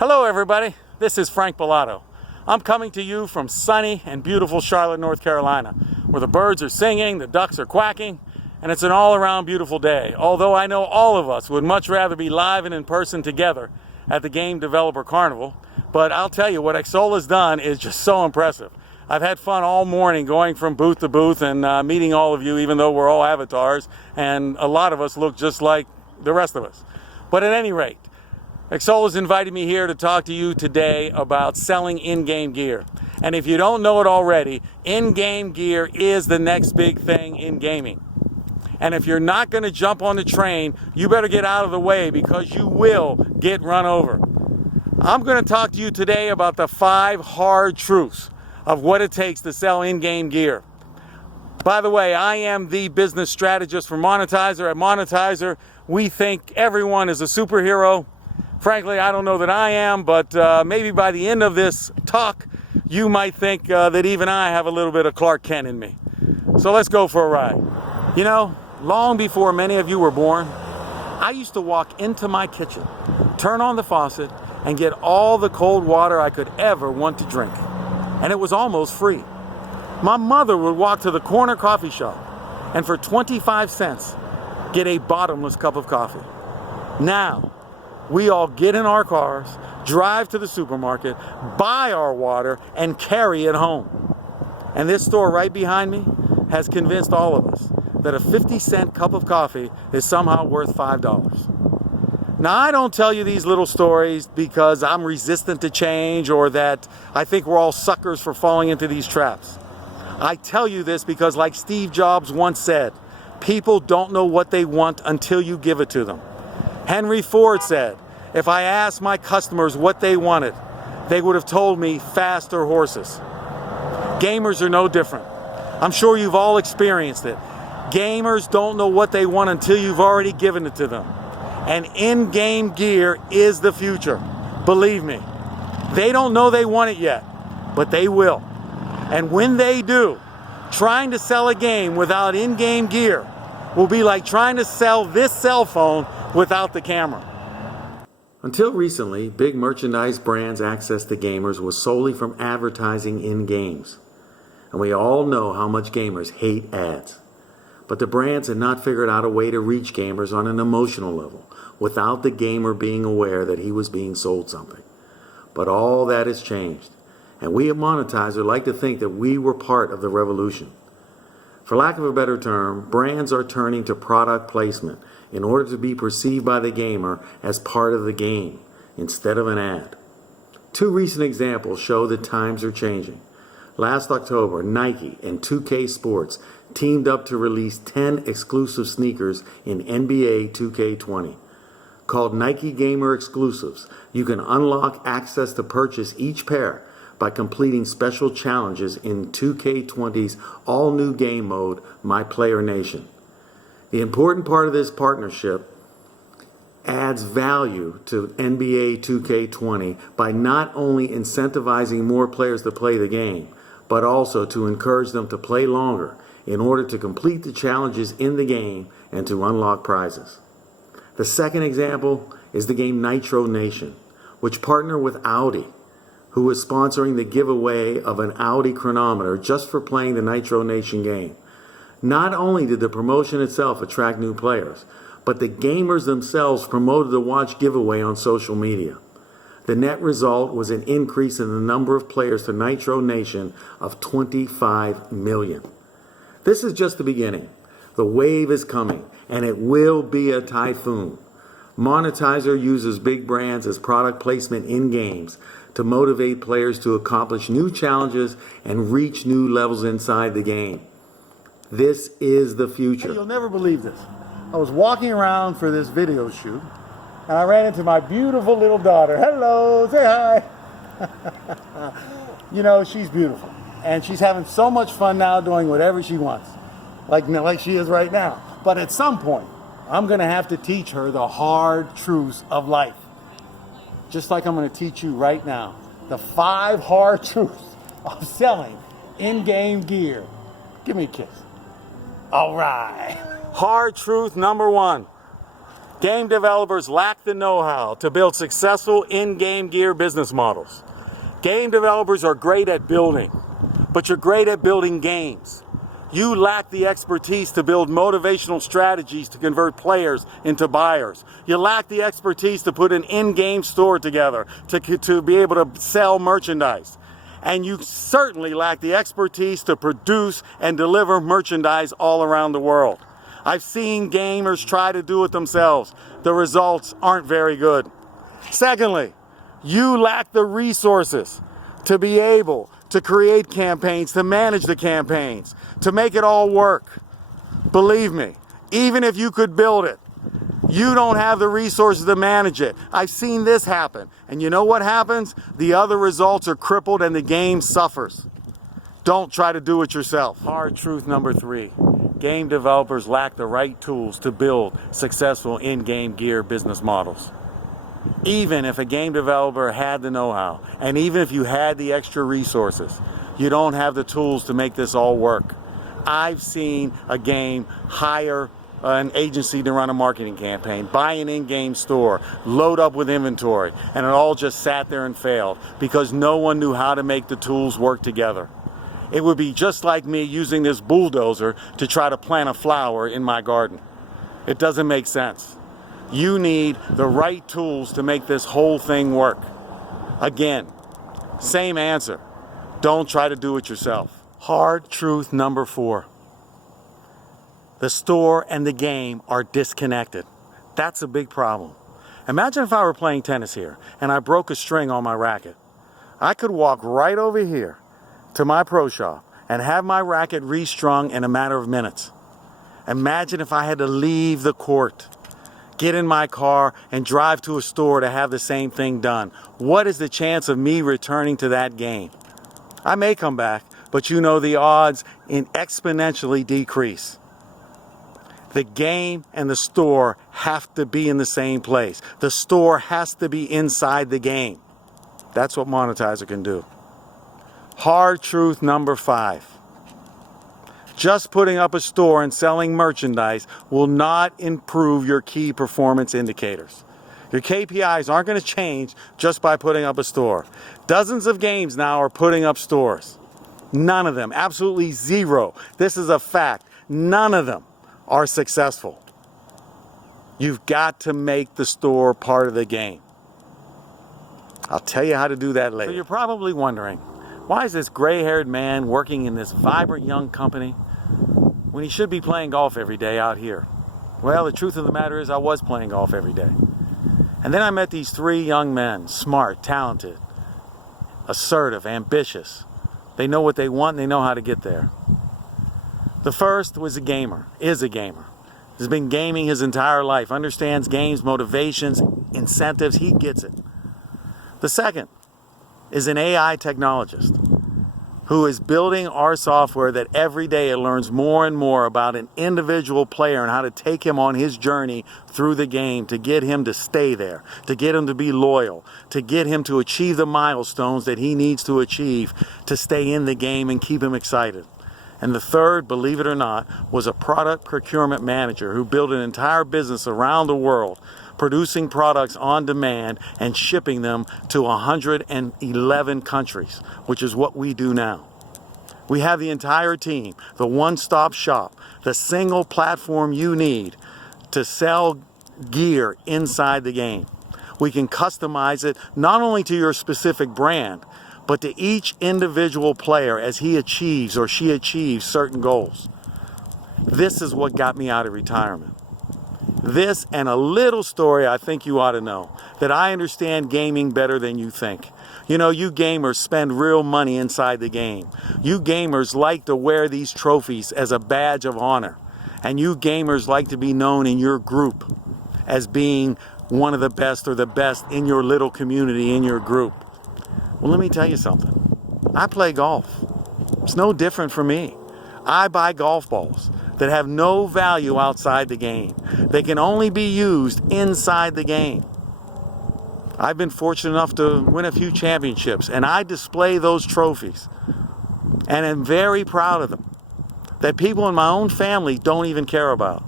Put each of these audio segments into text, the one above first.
Hello everybody, this is Frank Bellato. I'm coming to you from sunny and beautiful Charlotte, North Carolina, where the birds are singing, the ducks are quacking, and it's an all-around beautiful day. Although I know all of us would much rather be live and in person together at the Game Developer Carnival, but I'll tell you what XSolla's done is just so impressive. I've had fun all morning going from booth to booth and meeting all of you, even though we're all avatars, and a lot of us look just like the rest of us. But at any rate, XSolla's invited me here to talk to you today about selling in-game gear. And if you don't know it already, in-game gear is the next big thing in gaming. And if you're not going to jump on the train, you better get out of the way because you will get run over. I'm going to talk to you today about the 5 hard truths of what it takes to sell in-game gear. By the way, I am the business strategist for Monetizr. At Monetizr, we think everyone is a superhero. Frankly, I don't know that I am, but maybe by the end of this talk, you might think that even I have a little bit of Clark Kent in me. So let's go for a ride. You know, long before many of you were born, I used to walk into my kitchen, turn on the faucet, and get all the cold water I could ever want to drink. And it was almost free. My mother would walk to the corner coffee shop and for 25 cents, get a bottomless cup of coffee. Now, we all get in our cars, drive to the supermarket, buy our water, and carry it home. And this store right behind me has convinced all of us that a 50-cent cup of coffee is somehow worth $5. Now, I don't tell you these little stories because I'm resistant to change or that I think we're all suckers for falling into these traps. I tell you this because, like Steve Jobs once said, people don't know what they want until you give it to them. Henry Ford said, if I asked my customers what they wanted, they would have told me faster horses. Gamers are no different. I'm sure you've all experienced it. Gamers don't know what they want until you've already given it to them. And in-game gear is the future. Believe me. They don't know they want it yet, but they will. And when they do, trying to sell a game without in-game gear will be like trying to sell this cell phone without the camera. Until recently, big merchandise brands' access to gamers was solely from advertising in games. And we all know how much gamers hate ads. But the brands had not figured out a way to reach gamers on an emotional level without the gamer being aware that he was being sold something. But all that has changed. And we at Monetizr like to think that we were part of the revolution. For lack of a better term, brands are turning to product placement in order to be perceived by the gamer as part of the game instead of an ad. 2 recent examples show that times are changing. Last October, Nike and 2K Sports teamed up to release 10 exclusive sneakers in NBA 2K20. Called Nike Gamer Exclusives, you can unlock access to purchase each pair by completing special challenges in 2K20's all-new game mode, My Player Nation. The important part of this partnership adds value to NBA 2K20 by not only incentivizing more players to play the game, but also to encourage them to play longer in order to complete the challenges in the game and to unlock prizes. The second example is the game Nitro Nation, which partnered with Audi, who is sponsoring the giveaway of an Audi chronometer just for playing the Nitro Nation game. Not only did the promotion itself attract new players, but the gamers themselves promoted the watch giveaway on social media. The net result was an increase in the number of players to Nitro Nation of 25 million. This is just the beginning. The wave is coming, and it will be a typhoon. Monetizr uses big brands as product placement in games to motivate players to accomplish new challenges and reach new levels inside the game. This is the future. Hey, you'll never believe this. I was walking around for this video shoot, and I ran into my beautiful little daughter. Hello, say hi. You know, she's beautiful. And she's having so much fun now doing whatever she wants, like she is right now. But at some point, I'm going to have to teach her the hard truths of life. Just like I'm going to teach you right now. The 5 hard truths of selling in-game gear. Give me a kiss. All right. Hard truth number 1. Game developers lack the know-how to build successful in-game gear business models. Game developers are great at building, but you're great at building games. You lack the expertise to build motivational strategies to convert players into buyers. You lack the expertise to put an in-game store together to be able to sell merchandise. And you certainly lack the expertise to produce and deliver merchandise all around the world. I've seen gamers try to do it themselves. The results aren't very good. Secondly, you lack the resources to be able to create campaigns, to manage the campaigns, to make it all work. Believe me, even if you could build it, you don't have the resources to manage it. I've seen this happen. And you know what happens? The other results are crippled and the game suffers. Don't try to do it yourself. Hard truth number 3. Game developers lack the right tools to build successful in-game gear business models. Even if a game developer had the know-how, and even if you had the extra resources, you don't have the tools to make this all work. I've seen a game hire an agency to run a marketing campaign, buy an in-game store, load up with inventory, and it all just sat there and failed because no one knew how to make the tools work together. It would be just like me using this bulldozer to try to plant a flower in my garden. It doesn't make sense. You need the right tools to make this whole thing work. Again, same answer. Don't try to do it yourself. Hard truth number 4. The store and the game are disconnected. That's a big problem. Imagine if I were playing tennis here and I broke a string on my racket. I could walk right over here to my pro shop and have my racket restrung in a matter of minutes. Imagine if I had to leave the court, get in my car, and drive to a store to have the same thing done. What is the chance of me returning to that game? I may come back, but you know the odds exponentially decrease. The game and the store have to be in the same place. The store has to be inside the game. That's what Monetizr can do. Hard truth number 5. Just putting up a store and selling merchandise will not improve your key performance indicators. Your KPIs aren't going to change just by putting up a store. Dozens of games now are putting up stores. None of them, absolutely zero. This is a fact. None of them are successful. You've got to make the store part of the game. I'll tell you how to do that later. So you're probably wondering, why is this gray-haired man working in this vibrant young company when he should be playing golf every day out here? Well, the truth of the matter is I was playing golf every day. And then I met these 3 young men, smart, talented, assertive, ambitious. They know what they want and they know how to get there. The first was a gamer, is a gamer. Has been gaming his entire life, understands games, motivations, incentives, he gets it. The second is an AI technologist who is building our software that every day it learns more and more about an individual player and how to take him on his journey through the game to get him to stay there, to get him to be loyal, to get him to achieve the milestones that he needs to achieve to stay in the game and keep him excited. And the third, believe it or not, was a product procurement manager who built an entire business around the world, producing products on demand and shipping them to 111 countries, which is what we do now. We have the entire team, the one-stop shop, the single platform you need to sell gear inside the game. We can customize it not only to your specific brand, but to each individual player as he achieves or she achieves certain goals. This is what got me out of retirement. This and a little story I think you ought to know, that I understand gaming better than you think. You know, you gamers spend real money inside the game. You gamers like to wear these trophies as a badge of honor. And you gamers like to be known in your group as being one of the best or the best in your little community, in your group. Well, let me tell you something. I play golf. It's no different for me. I buy golf balls that have no value outside the game. They can only be used inside the game. I've been fortunate enough to win a few championships, and I display those trophies. And I'm very proud of them, that people in my own family don't even care about.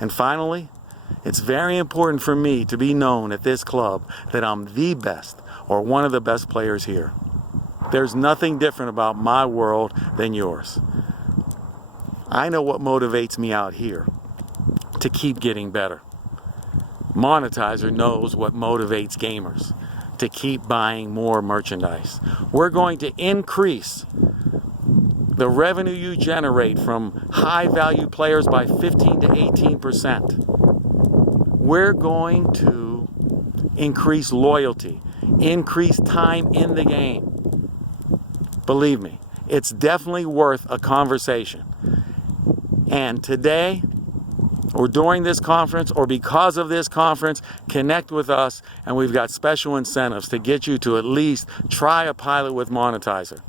And finally, It's very important for me to be known at this club that I'm the best or one of the best players here. There's nothing different about my world than yours. I know what motivates me out here to keep getting better. Monetizr knows what motivates gamers to keep buying more merchandise. We're going to increase the revenue you generate from high value players by 15 to 18%. We're going to increase loyalty, increase time in the game. Believe me, it's definitely worth a conversation. And today, or during this conference, or because of this conference, connect with us, and we've got special incentives to get you to at least try a pilot with Monetizr.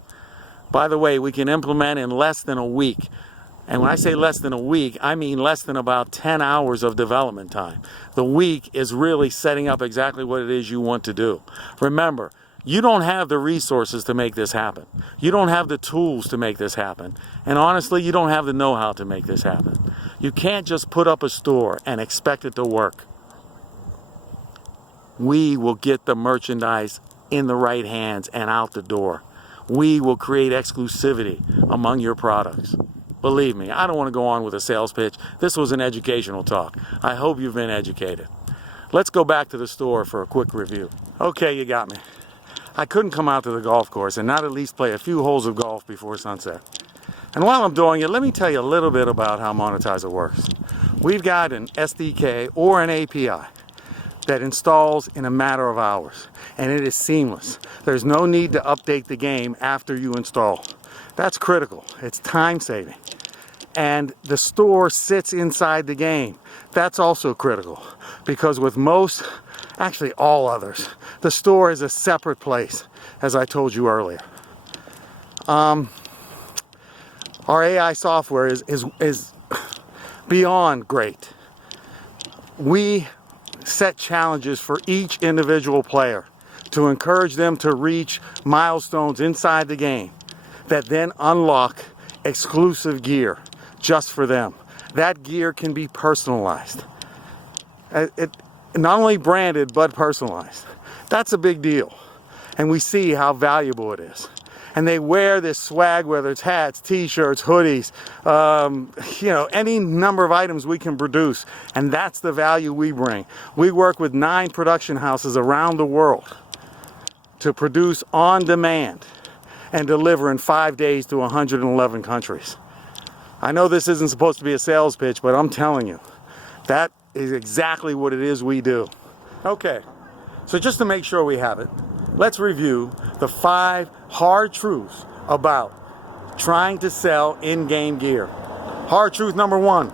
By the way, we can implement in less than a week. And when I say less than a week, I mean less than about 10 hours of development time. The week is really setting up exactly what it is you want to do. Remember, you don't have the resources to make this happen. You don't have the tools to make this happen. And honestly, you don't have the know-how to make this happen. You can't just put up a store and expect it to work. We will get the merchandise in the right hands and out the door. We will create exclusivity among your products. Believe me, I don't want to go on with a sales pitch. This was an educational talk. I hope you've been educated. Let's go back to the store for a quick review. Okay, you got me. I couldn't come out to the golf course and not at least play a few holes of golf before sunset. And while I'm doing it, let me tell you a little bit about how Monetizr works. We've got an SDK or an API that installs in a matter of hours, and it is seamless. There's no need to update the game after you install. That's critical. It's time saving. And the store sits inside the game. That's also critical, because with most, actually all others, the store is a separate place, as I told you earlier. Our AI software is beyond great. We set challenges for each individual player to encourage them to reach milestones inside the game that then unlock exclusive gear just for them. That gear can be personalized. It not only branded, but personalized. That's a big deal. And we see how valuable it is. And they wear this swag, whether it's hats, t-shirts, hoodies, any number of items we can produce. And that's the value we bring. We work with 9 production houses around the world to produce on demand and deliver in 5 days to 111 countries. I know this isn't supposed to be a sales pitch, but I'm telling you, that is exactly what it is we do. Okay, so just to make sure we have it, let's review the 5 hard truths about trying to sell in-game gear. Hard truth number 1,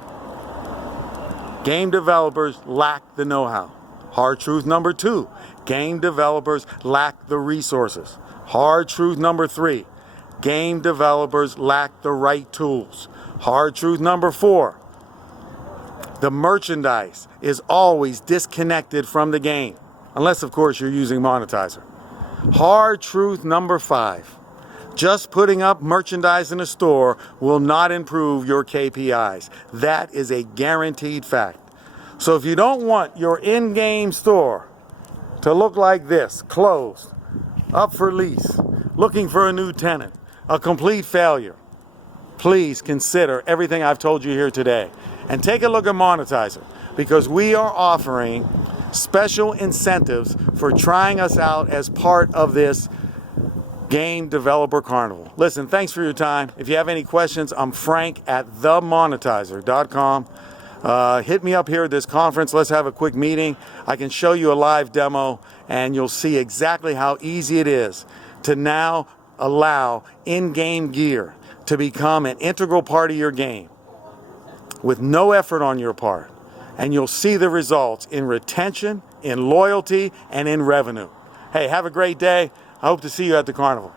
game developers lack the know-how. Hard truth number 2, game developers lack the resources. Hard truth number 3, game developers lack the right tools. Hard truth number 4, the merchandise is always disconnected from the game, unless of course you're using Monetizr. Hard truth number 5, just putting up merchandise in a store will not improve your KPIs. That is a guaranteed fact. So if you don't want your in-game store to look like this, closed, up for lease, looking for a new tenant, a complete failure, please consider everything I've told you here today. And take a look at Monetizr, because we are offering special incentives for trying us out as part of this Game Developer Carnival. Listen, thanks for your time. If you have any questions, I'm Frank at themonetizr.com. Hit me up here at this conference. Let's have a quick meeting. I can show you a live demo, and you'll see exactly how easy it is to now allow in-game gear to become an integral part of your game with no effort on your part. And you'll see the results in retention, in loyalty, and in revenue. Hey, have a great day. I hope to see you at the carnival.